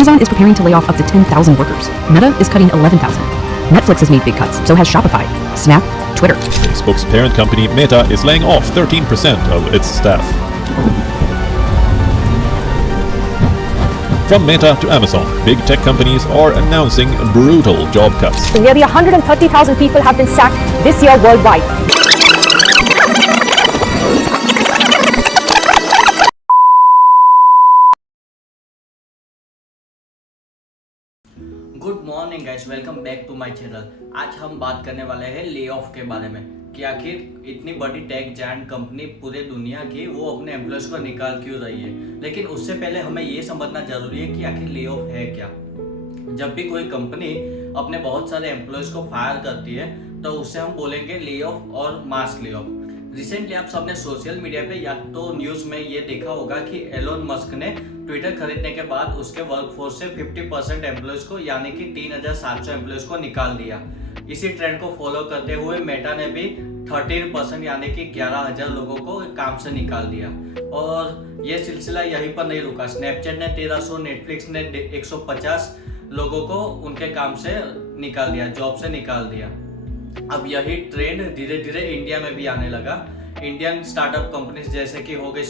Amazon is preparing to lay off up to 10,000 workers. Meta is cutting 11,000. Netflix has made big cuts, so has Shopify, Snap, Twitter. Facebook's parent company Meta is laying off 13% of its staff. From Meta to Amazon, big tech companies are announcing brutal job cuts. Nearly 130,000 people have been sacked this year worldwide. Good morning guys, welcome back to my channel. आज हम बात करने वाले हैं lay off के बारे में कि आखिर इतनी बड़ी टेक जायंट कंपनी पूरे दुनिया की वो अपने एम्प्लॉयज को निकाल क्यों रही है। लेकिन उससे पहले हमें ये समझना जरूरी है कि आखिर ले ऑफ है क्या। जब भी कोई कंपनी अपने बहुत सारे एम्प्लॉयज को फायर करती है तो उससे हम बोलेंगे ले ऑफ और मास ले ऑफ। रिसेंटली आप सबने सोशल मीडिया पे या तो न्यूज में ये देखा होगा कि एलोन मस्क ने ट्विटर खरीदने के बाद उसके वर्कफोर्स से 50% एम्प्लॉयज को यानी कि 3,700 एम्प्लॉयज को निकाल दिया। इसी ट्रेंड को फॉलो करते हुए मेटा ने भी 13% यानी कि 11,000 लोगों को काम से निकाल दिया। और ये सिलसिला यहीं पर नहीं रुका। स्नैपचैट ने 1,300, नेटफ्लिक्स ने 150 लोगों को उनके काम से निकाल दिया, जॉब से निकाल दिया। अब यही ट्रेंड धीरे धीरे इंडिया में भी आने लगा। इंडियन स्टार्टअप कंपनीज जैसे कि हो गई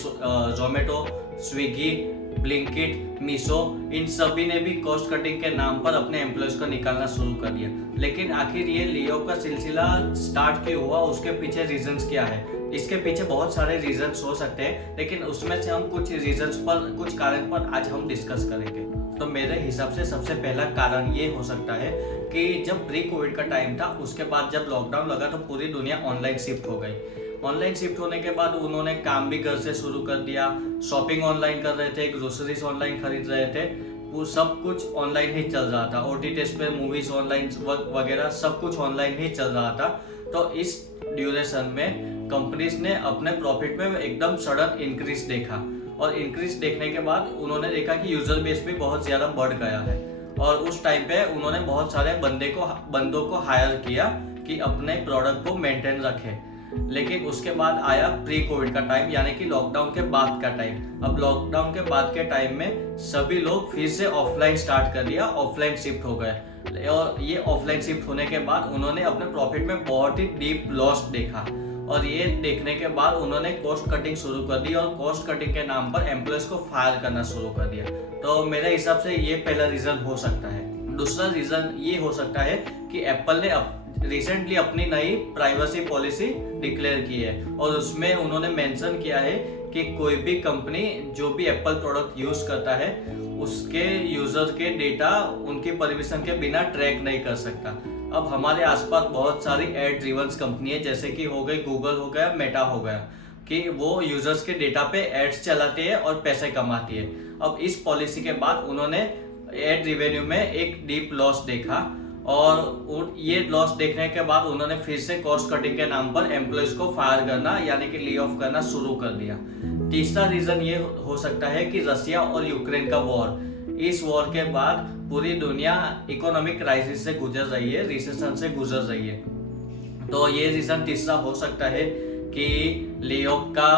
जोमेटो, स्विगी, ब्लिंकिट, मीशो, इन सभी ने भी कॉस्ट कटिंग के नाम पर अपने एम्प्लॉयज को निकालना शुरू कर दिया। लेकिन आखिर ये ले ऑफ का सिलसिला स्टार्ट क्यों हुआ, उसके पीछे रीजंस क्या है? इसके पीछे बहुत सारे रीजंस हो सकते हैं, लेकिन उसमें से हम कुछ रीजंस पर, कुछ कारण पर आज हम डिस्कस करेंगे। तो मेरे हिसाब से सबसे पहला कारण ये हो सकता है कि जब प्री कोविड का टाइम था, उसके बाद जब लॉकडाउन लगा तो पूरी दुनिया ऑनलाइन शिफ्ट हो गई। ऑनलाइन शिफ्ट होने के बाद उन्होंने काम भी घर से शुरू कर दिया। शॉपिंग ऑनलाइन कर रहे थे, ग्रोसरीज ऑनलाइन खरीद रहे थे, वो सब कुछ ऑनलाइन ही चल रहा था। OTT पे मूवीज ऑनलाइन वगैरह सब कुछ ऑनलाइन ही चल रहा था। तो इस ड्यूरेशन में कंपनीज ने अपने प्रॉफिट में एकदम सडन इंक्रीज देखा, और इंक्रीज देखने के बाद उन्होंने देखा कि यूजर बेस भी बहुत ज़्यादा बढ़ गया है। और उस टाइम पे उन्होंने बहुत सारे बंदों को हायर किया कि अपने प्रोडक्ट को मेंटेन रखें। लेकिन उसके बाद आया प्री कोविड का टाइम, यानी कि लॉकडाउन के बाद का टाइम। अब लॉकडाउन के बाद के टाइम में सभी लोग फिर से ऑफलाइन स्टार्ट कर दिया, ऑफलाइन शिफ्ट हो गए। और ये ऑफलाइन शिफ्ट होने के बाद उन्होंने अपने प्रॉफिट में बहुत ही डीप लॉस देखा। और ये देखने के बाद उन्होंने कॉस्ट कटिंग शुरू कर दी, और कॉस्ट कटिंग के नाम पर एम्प्लॉयज को फायर करना शुरू कर दिया। तो मेरे हिसाब से ये पहला रीजन हो सकता है। दूसरा रीजन ये हो सकता है कि एप्पल ने रिसेंटली अपनी नई प्राइवेसी पॉलिसी डिक्लेयर की है, और उसमें उन्होंने मेंशन किया है कि कोई भी कंपनी जो भी एप्पल प्रोडक्ट यूज करता है उसके यूजर के डेटा उनकी परमिशन के बिना ट्रैक नहीं कर सकता। अब हमारे आसपास बहुत सारी एड ड्रिवन कंपनी है, जैसे कि हो गई गूगल, हो गया मेटा, हो गया, कि वो यूजर्स के डेटा पे एड्स चलाती है और पैसे कमाती है। अब इस पॉलिसी के बाद उन्होंने एड रेवेन्यू में एक डीप लॉस देखा, और ये लॉस देखने के बाद उन्होंने फिर से कॉस्ट कटिंग के नाम पर एम्प्लॉयज को फायर करना यानी कि ले ऑफ करना शुरू कर दिया। तीसरा रीजन ये हो सकता है कि रशिया और यूक्रेन का वॉर, इस वॉर के बाद पूरी दुनिया इकोनॉमिक क्राइसिस से गुजर रही है, रिसेशन से गुजर रही है। तो ये रीजन तीसरा हो सकता है कि ले ऑफ का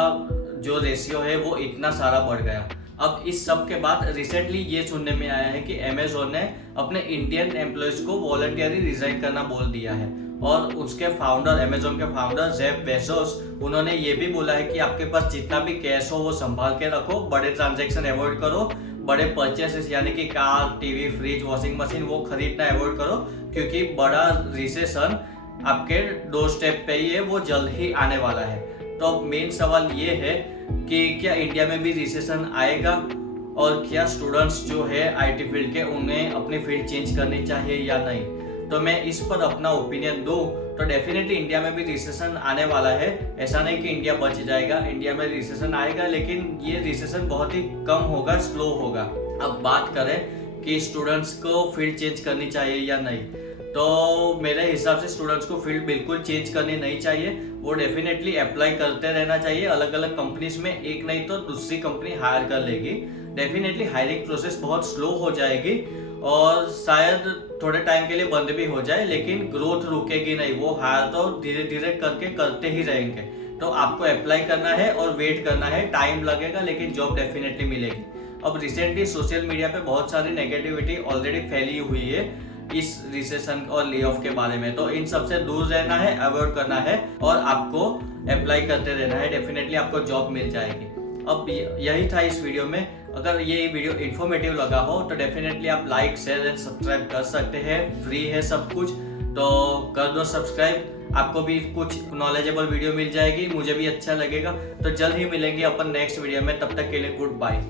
जो रेशियो है वो इतना सारा बढ़ गया। अब इस सब के बाद रिसेंटली ये सुनने में आया है कि अमेज़न ने अपने इंडियन एम्प्लॉयज को वॉलंटियरली रिजाइन करना बोल दिया है। और उसके फाउंडर, अमेज़न के फाउंडर जेफ बेजोस, उन्होंने ये भी बोला है कि आपके पास जितना भी कैश हो वो संभाल के रखो, बड़े ट्रांजेक्शन अवॉइड करो, बड़े परचेसेस यानी कि car, TV, fridge, washing machine वो खरीदना अवॉइड करो, क्योंकि बड़ा रिसेशन आपके डोर स्टेप पे ही है, वो जल्द ही आने वाला है। तो मेन सवाल ये है कि क्या इंडिया में भी रिसेशन आएगा, और क्या स्टूडेंट्स जो है IT फील्ड के उन्हें अपनी फील्ड चेंज करनी चाहिए या नहीं। तो मैं इस पर अपना ओपिनियन दूं तो डेफिनेटली इंडिया में भी रिसेशन आने वाला है। ऐसा नहीं कि इंडिया बच जाएगा, इंडिया में रिसेशन आएगा, लेकिन ये रिसेशन बहुत ही कम होगा, स्लो होगा। अब बात करें कि स्टूडेंट्स को फील्ड चेंज करनी चाहिए या नहीं, तो मेरे हिसाब से स्टूडेंट्स को फील्ड बिल्कुल चेंज करनी नहीं चाहिए। वो डेफिनेटली अप्लाई करते रहना चाहिए अलग अलग कंपनीज में, एक नहीं तो दूसरी कंपनी हायर कर लेगी। डेफिनेटली हायरिंग प्रोसेस बहुत स्लो हो जाएगी और शायद थोड़े टाइम के लिए बंद भी हो जाए, लेकिन ग्रोथ रुकेगी नहीं, वो हायर तो धीरे धीरे करके करते ही रहेंगे। तो आपको अप्लाई करना है और वेट करना है, टाइम लगेगा लेकिन जॉब डेफिनेटली मिलेगी। अब रिसेंटली सोशल मीडिया पे बहुत सारी नेगेटिविटी ऑलरेडी फैली हुई है इस रिसेशन और ले ऑफ के बारे में। तो इन सब से दूर रहना है, अवॉइड करना है और आपको अप्लाई करते रहना है। डेफिनेटली आपको जॉब मिल जाएगी। अब यही था इस वीडियो में। अगर ये वीडियो इन्फॉर्मेटिव लगा हो तो डेफिनेटली आप लाइक, शेयर एंड सब्सक्राइब कर सकते हैं। फ्री है सब कुछ, तो कर दो सब्सक्राइब। आपको भी कुछ नॉलेजेबल वीडियो मिल जाएगी, मुझे भी अच्छा लगेगा। तो जल्द ही मिलेंगे अपन नेक्स्ट वीडियो में। तब तक के लिए गुड बाय।